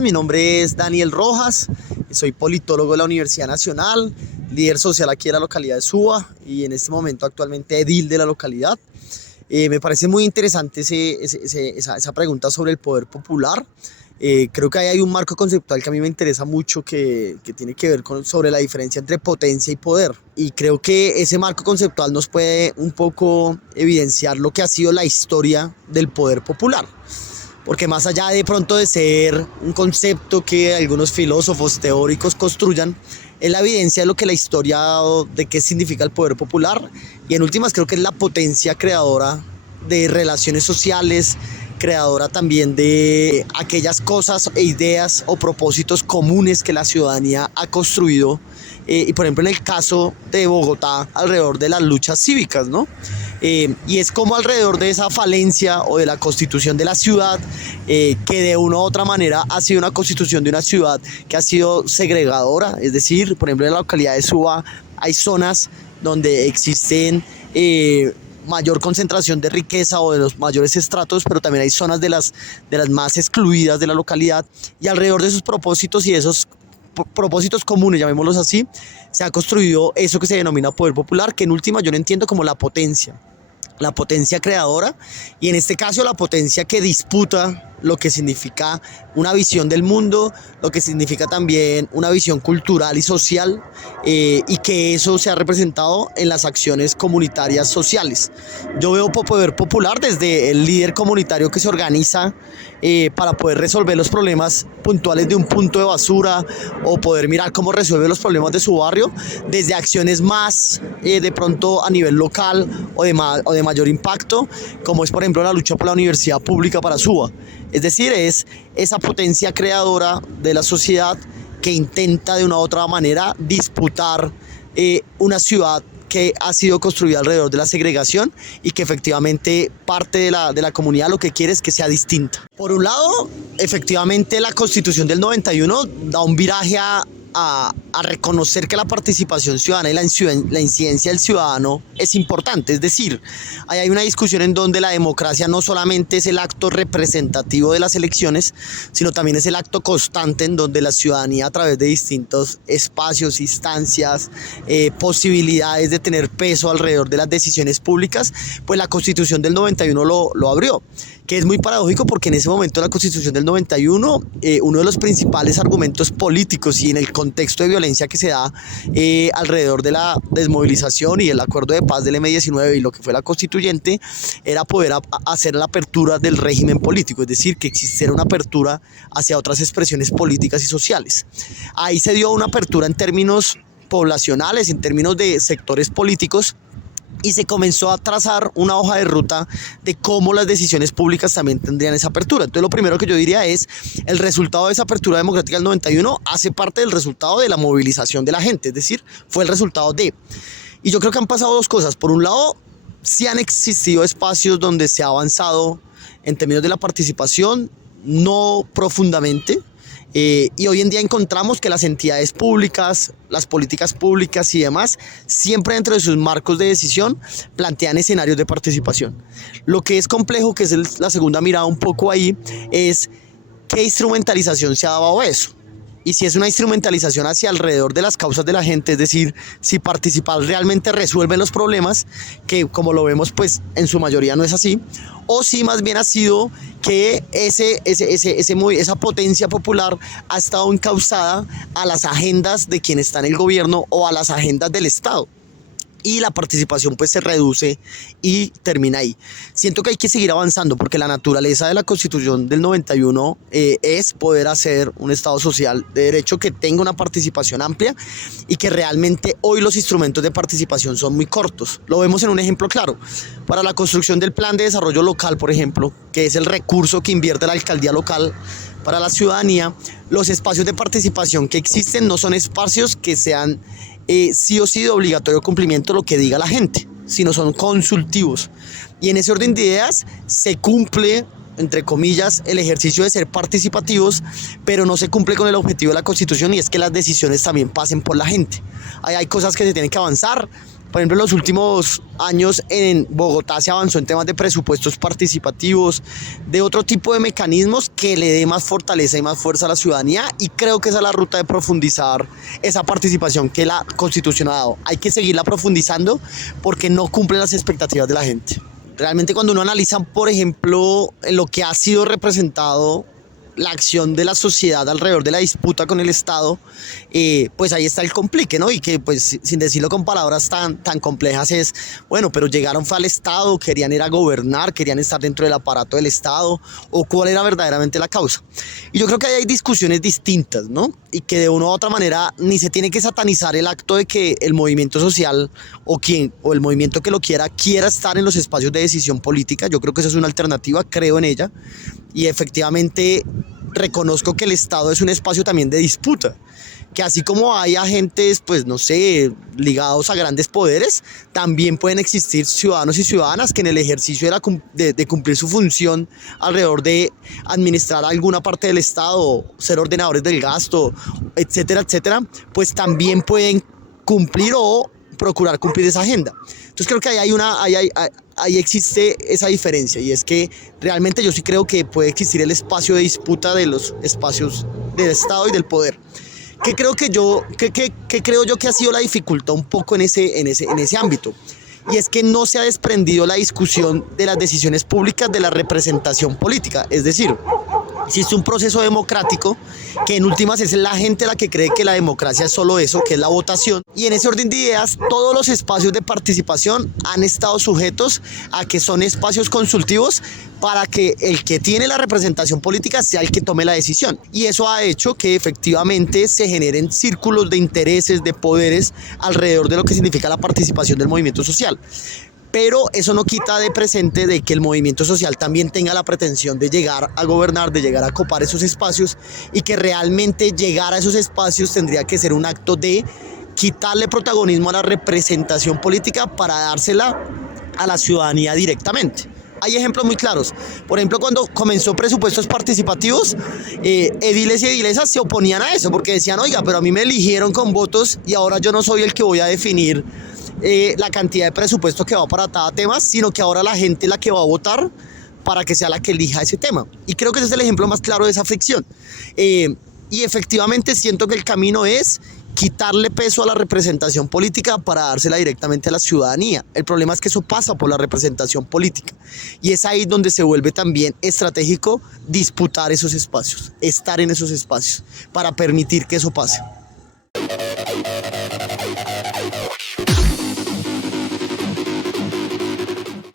Mi nombre es Daniel Rojas, soy politólogo de la Universidad Nacional, líder social aquí en la localidad de Suba y en este momento actualmente edil de la localidad. Me parece muy interesante esa pregunta sobre el poder popular. Creo que ahí hay un marco conceptual que a mí me interesa mucho que tiene que ver sobre la diferencia entre potencia y poder. Y creo que ese marco conceptual nos puede un poco evidenciar lo que ha sido la historia del poder popular. Porque más allá de pronto de ser un concepto que algunos filósofos teóricos construyan, es la evidencia de lo que la historia ha dado, de qué significa el poder popular, y en últimas creo que es la potencia creadora de relaciones sociales, creadora también de aquellas cosas e ideas o propósitos comunes que la ciudadanía ha construido, y por ejemplo en el caso de Bogotá, alrededor de las luchas cívicas, ¿no? Y es como alrededor de esa falencia o de la constitución de la ciudad, que de una u otra manera ha sido una constitución de una ciudad que ha sido segregadora, es decir, por ejemplo en la localidad de Suba hay zonas donde existen mayor concentración de riqueza o de los mayores estratos, pero también hay zonas de las más excluidas de la localidad, y alrededor de esos propósitos y esos propósitos comunes, llamémoslos así, se ha construido eso que se denomina poder popular, que en última yo lo entiendo como la potencia creadora, y en este caso la potencia que disputa lo que significa una visión del mundo, lo que significa también una visión cultural y social, y que eso se ha representado en las acciones comunitarias sociales. Yo veo poder popular desde el líder comunitario que se organiza para poder resolver los problemas puntuales de un punto de basura, o poder mirar cómo resuelve los problemas de su barrio, desde acciones más de pronto a nivel local o de mayor impacto, como es por ejemplo la lucha por la universidad pública para Suba. Es decir, es esa potencia creadora de la sociedad que intenta de una u otra manera disputar una ciudad que ha sido construida alrededor de la segregación, y que efectivamente parte de la comunidad lo que quiere es que sea distinta. Por un lado, efectivamente la Constitución del 91 da un viraje a reconocer que la participación ciudadana y la incidencia del ciudadano es importante. Es decir, ahí hay una discusión en donde la democracia no solamente es el acto representativo de las elecciones, sino también es el acto constante en donde la ciudadanía, a través de distintos espacios, instancias, posibilidades de tener peso alrededor de las decisiones públicas, pues la Constitución del 91 lo abrió, que es muy paradójico porque en ese momento la Constitución del 91, uno de los principales argumentos políticos y en el contexto de violencia que se da alrededor de la desmovilización y el acuerdo de paz del M-19 y lo que fue la constituyente, era poder hacer la apertura del régimen político, es decir, que existiera una apertura hacia otras expresiones políticas y sociales. Ahí se dio una apertura en términos poblacionales, en términos de sectores políticos, y se comenzó a trazar una hoja de ruta de cómo las decisiones públicas también tendrían esa apertura. Entonces lo primero que yo diría es, el resultado de esa apertura democrática del 91 hace parte del resultado de la movilización de la gente, es decir, fue el resultado de... Y yo creo que han pasado dos cosas. Por un lado, sí han existido espacios donde se ha avanzado en términos de la participación, no profundamente, y hoy en día encontramos que las entidades públicas, las políticas públicas y demás, siempre dentro de sus marcos de decisión plantean escenarios de participación. Lo que es complejo, que es la segunda mirada un poco ahí, es qué instrumentalización se ha dado a eso. Y si es una instrumentalización hacia alrededor de las causas de la gente, es decir, si participar realmente resuelve los problemas, que como lo vemos pues en su mayoría no es así, o si más bien ha sido que esa potencia popular ha estado encauzada a las agendas de quien está en el gobierno o a las agendas del Estado, y la participación pues se reduce y termina ahí. Siento que hay que seguir avanzando porque la naturaleza de la Constitución del 91 es poder hacer un Estado social de derecho que tenga una participación amplia, y que realmente hoy los instrumentos de participación son muy cortos. Lo vemos en un ejemplo claro. Para la construcción del plan de desarrollo local, por ejemplo, que es el recurso que invierte la alcaldía local para la ciudadanía, los espacios de participación que existen no son espacios que sean sí o sí de obligatorio cumplimiento lo que diga la gente, sino son consultivos. Y en ese orden de ideas se cumple, entre comillas, el ejercicio de ser participativos, pero no se cumple con el objetivo de la Constitución, y es que las decisiones también pasen por la gente. Ahí hay cosas que se tienen que avanzar. Por ejemplo, en los últimos años en Bogotá se avanzó en temas de presupuestos participativos, de otro tipo de mecanismos que le dé más fortaleza y más fuerza a la ciudadanía, y creo que esa es la ruta de profundizar esa participación que la Constitución ha dado. Hay que seguirla profundizando porque no cumple las expectativas de la gente. Realmente cuando uno analiza, por ejemplo, en lo que ha sido representado la acción de la sociedad alrededor de la disputa con el Estado, pues ahí está el complique, ¿no? Y que pues sin decirlo con palabras tan complejas es, bueno, pero llegaron fue al Estado, querían ir a gobernar, querían estar dentro del aparato del Estado, o cuál era verdaderamente la causa. Y yo creo que ahí hay discusiones distintas, ¿no? Y que de una u otra manera ni se tiene que satanizar el acto de que el movimiento social o el movimiento que lo quiera estar en los espacios de decisión política. Yo creo que esa es una alternativa, creo en ella, y efectivamente reconozco que el Estado es un espacio también de disputa, que así como hay agentes, pues no sé, ligados a grandes poderes, también pueden existir ciudadanos y ciudadanas que en el ejercicio de cumplir su función alrededor de administrar alguna parte del Estado, ser ordenadores del gasto, etcétera, etcétera, pues también pueden cumplir o procurar cumplir esa agenda. Entonces creo que ahí existe esa diferencia, y es que realmente yo sí creo que puede existir el espacio de disputa de los espacios del Estado y del poder. ¿Qué creo yo que ha sido la dificultad un poco en ese ámbito? Y es que no se ha desprendido la discusión de las decisiones públicas de la representación política. Es decir, existe un proceso democrático que en últimas es la gente la que cree que la democracia es solo eso, que es la votación. Y en ese orden de ideas, todos los espacios de participación han estado sujetos a que son espacios consultivos para que el que tiene la representación política sea el que tome la decisión. Y eso ha hecho que efectivamente se generen círculos de intereses, de poderes alrededor de lo que significa la participación del movimiento social. Pero eso no quita de presente de que el movimiento social también tenga la pretensión de llegar a gobernar, de llegar a copar esos espacios, y que realmente llegar a esos espacios tendría que ser un acto de quitarle protagonismo a la representación política para dársela a la ciudadanía directamente. Hay ejemplos muy claros. Por ejemplo, cuando comenzó presupuestos participativos, ediles y edilesas se oponían a eso porque decían, oiga, pero a mí me eligieron con votos y ahora yo no soy el que voy a definir la cantidad de presupuesto que va para cada tema, sino que ahora la gente es la que va a votar para que sea la que elija ese tema. Y creo que ese es el ejemplo más claro de esa fricción. Y efectivamente siento que el camino es quitarle peso a la representación política para dársela directamente a la ciudadanía. El problema es que eso pasa por la representación política, y es ahí donde se vuelve también estratégico disputar esos espacios, estar en esos espacios para permitir que eso pase.